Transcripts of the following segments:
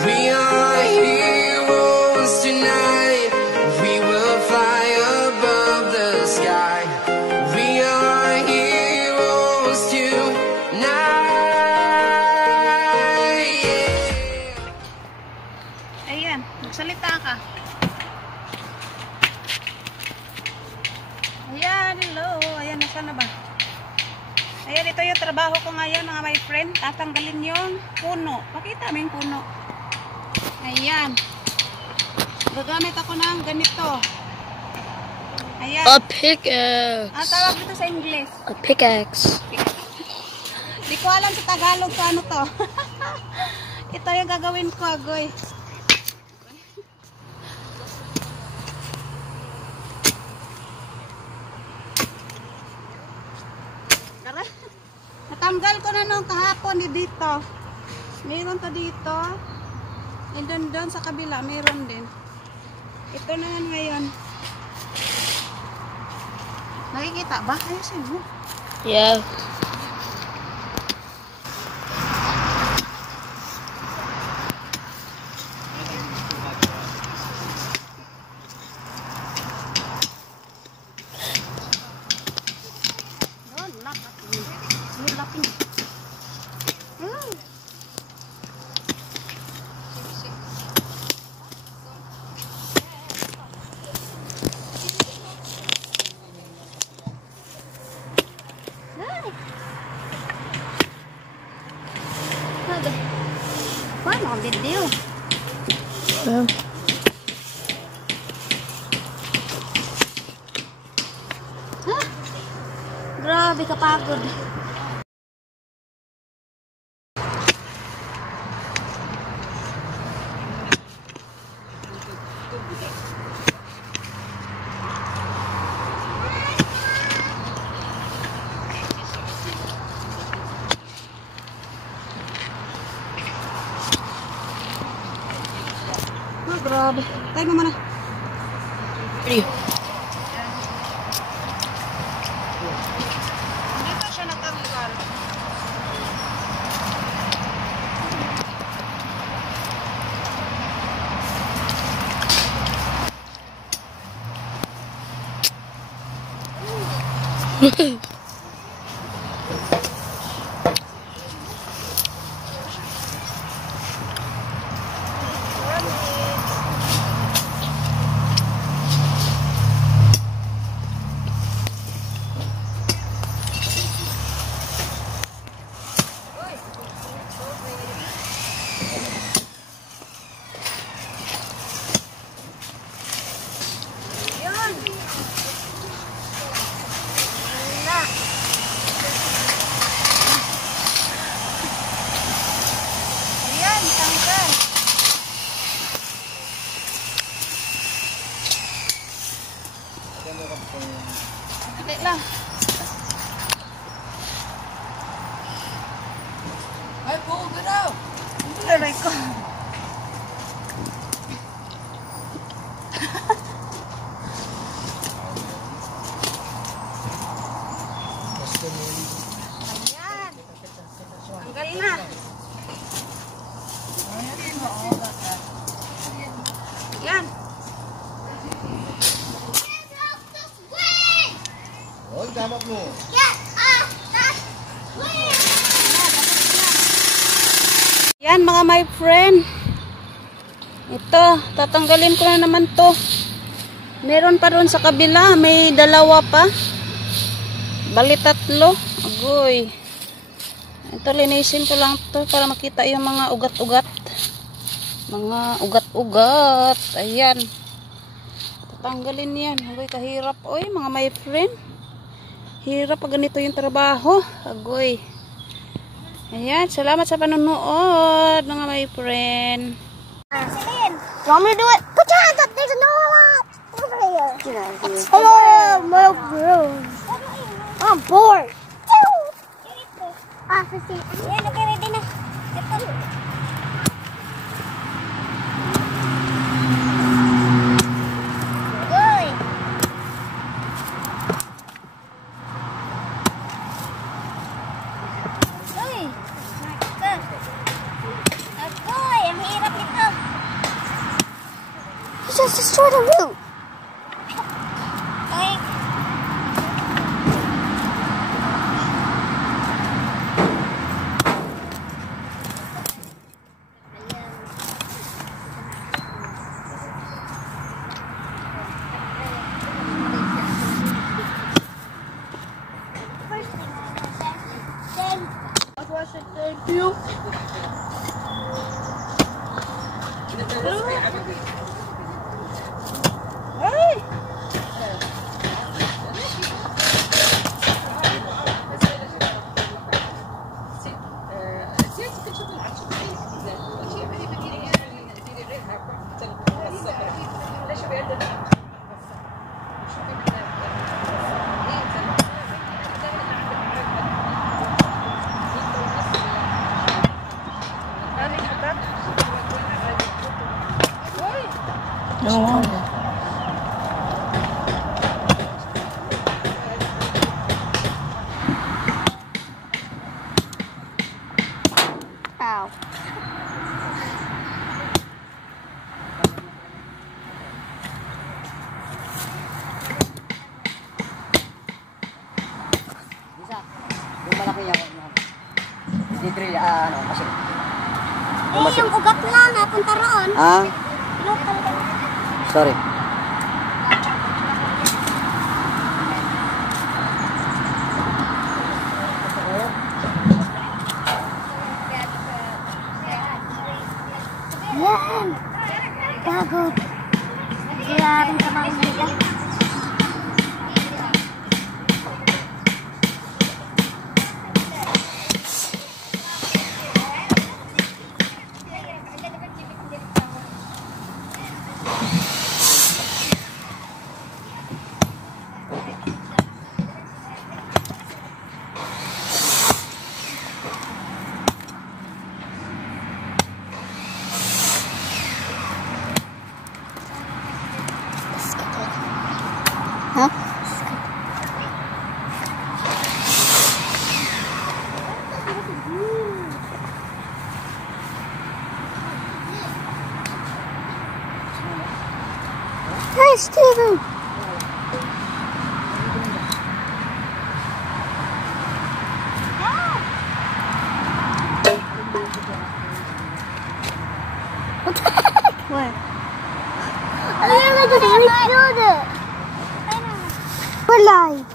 We are heroes tonight. We will fly above the sky. We are heroes tonight. Yeah. Ayan, magsalita ka. Ayan, hello. Ayan, nasa na ba? Ayan, ito yung trabaho ko ngayon mga my friend. Tatanggalin yung puno. Pakita mo yung puno. Ayan. Gagamit ako ng ganito. Ayan. A pickaxe. Ang tawag dito sa English. A pickaxe. Di ko alam sa Tagalog kung ano to. Ito yung gagawin ko, agoy. Natanggal ko na nung kahapon dito. Meron to dito. And doon sa kabila, meron din. Ito na ngayon. Nakikita ba? Ayusin mo. Yeah. Paano ang video? Yeah. Huh? Grabe kapagod. Grabe. Tayo mo muna. Ready. Hindi pa siya natanggal. Ayan, tanggal. Dali lang. Ay, pull it out. Aray ko. Ayan. Tanggal na. Ayan. Oh, dapat mo. Yan mga my friend. Ito, tatanggalin ko na naman to. Meron pa ron sa kabila, may dalawa pa. Bali tatlo. Agoy. Ito, linisin ko lang to para makita yung mga ugat-ugat. Mga ugat-ugat. Ayan. Tatanggalin yan. Agoy, kahirap. Oy, mga my friend. Hirap pag ganito yung trabaho. Agoy. Ayan, salamat sa panonood, mga my friend. Celine, you want me to do it? Put your hands up. There's a no over here. Get out of here. Hello, my bros. I'm bored. Officer. Ayan, okay, ready na. Ito. Uy. Uy. Agoy, ang hirap nito. Let's destroy the root. Thank you. No. Ow. Bisa. Yung malaki yan. Dito ano kasi. Yung ugat na napunta roon. Ah, sorry. Yan. Pagod. Kaya rin sa mga nila. Huh? Hey, Steven! What the heck? What? I literally killed it! We're live.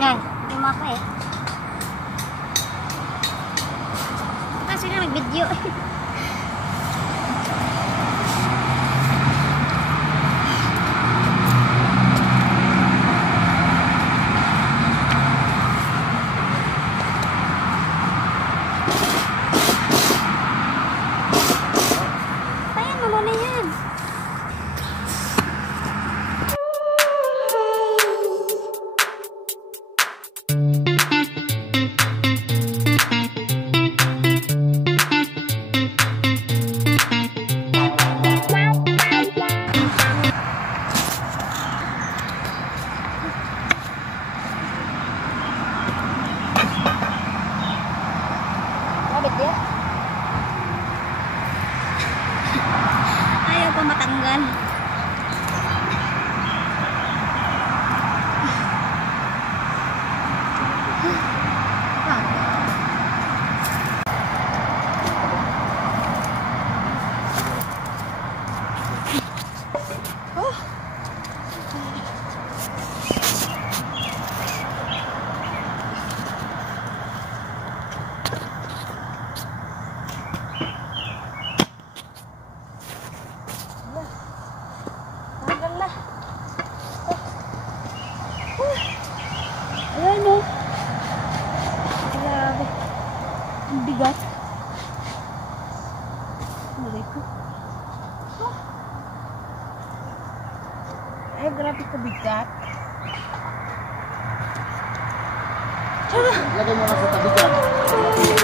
Yan, lima pa eh. Kasi nga nag-video. Ayan, ano na yan? Ayaw pa matanggal. Ayan o. Grabe. Ang bigat. Malay ko. Ay, grabe ka bigat. Lagay mo na sa tabi dyan.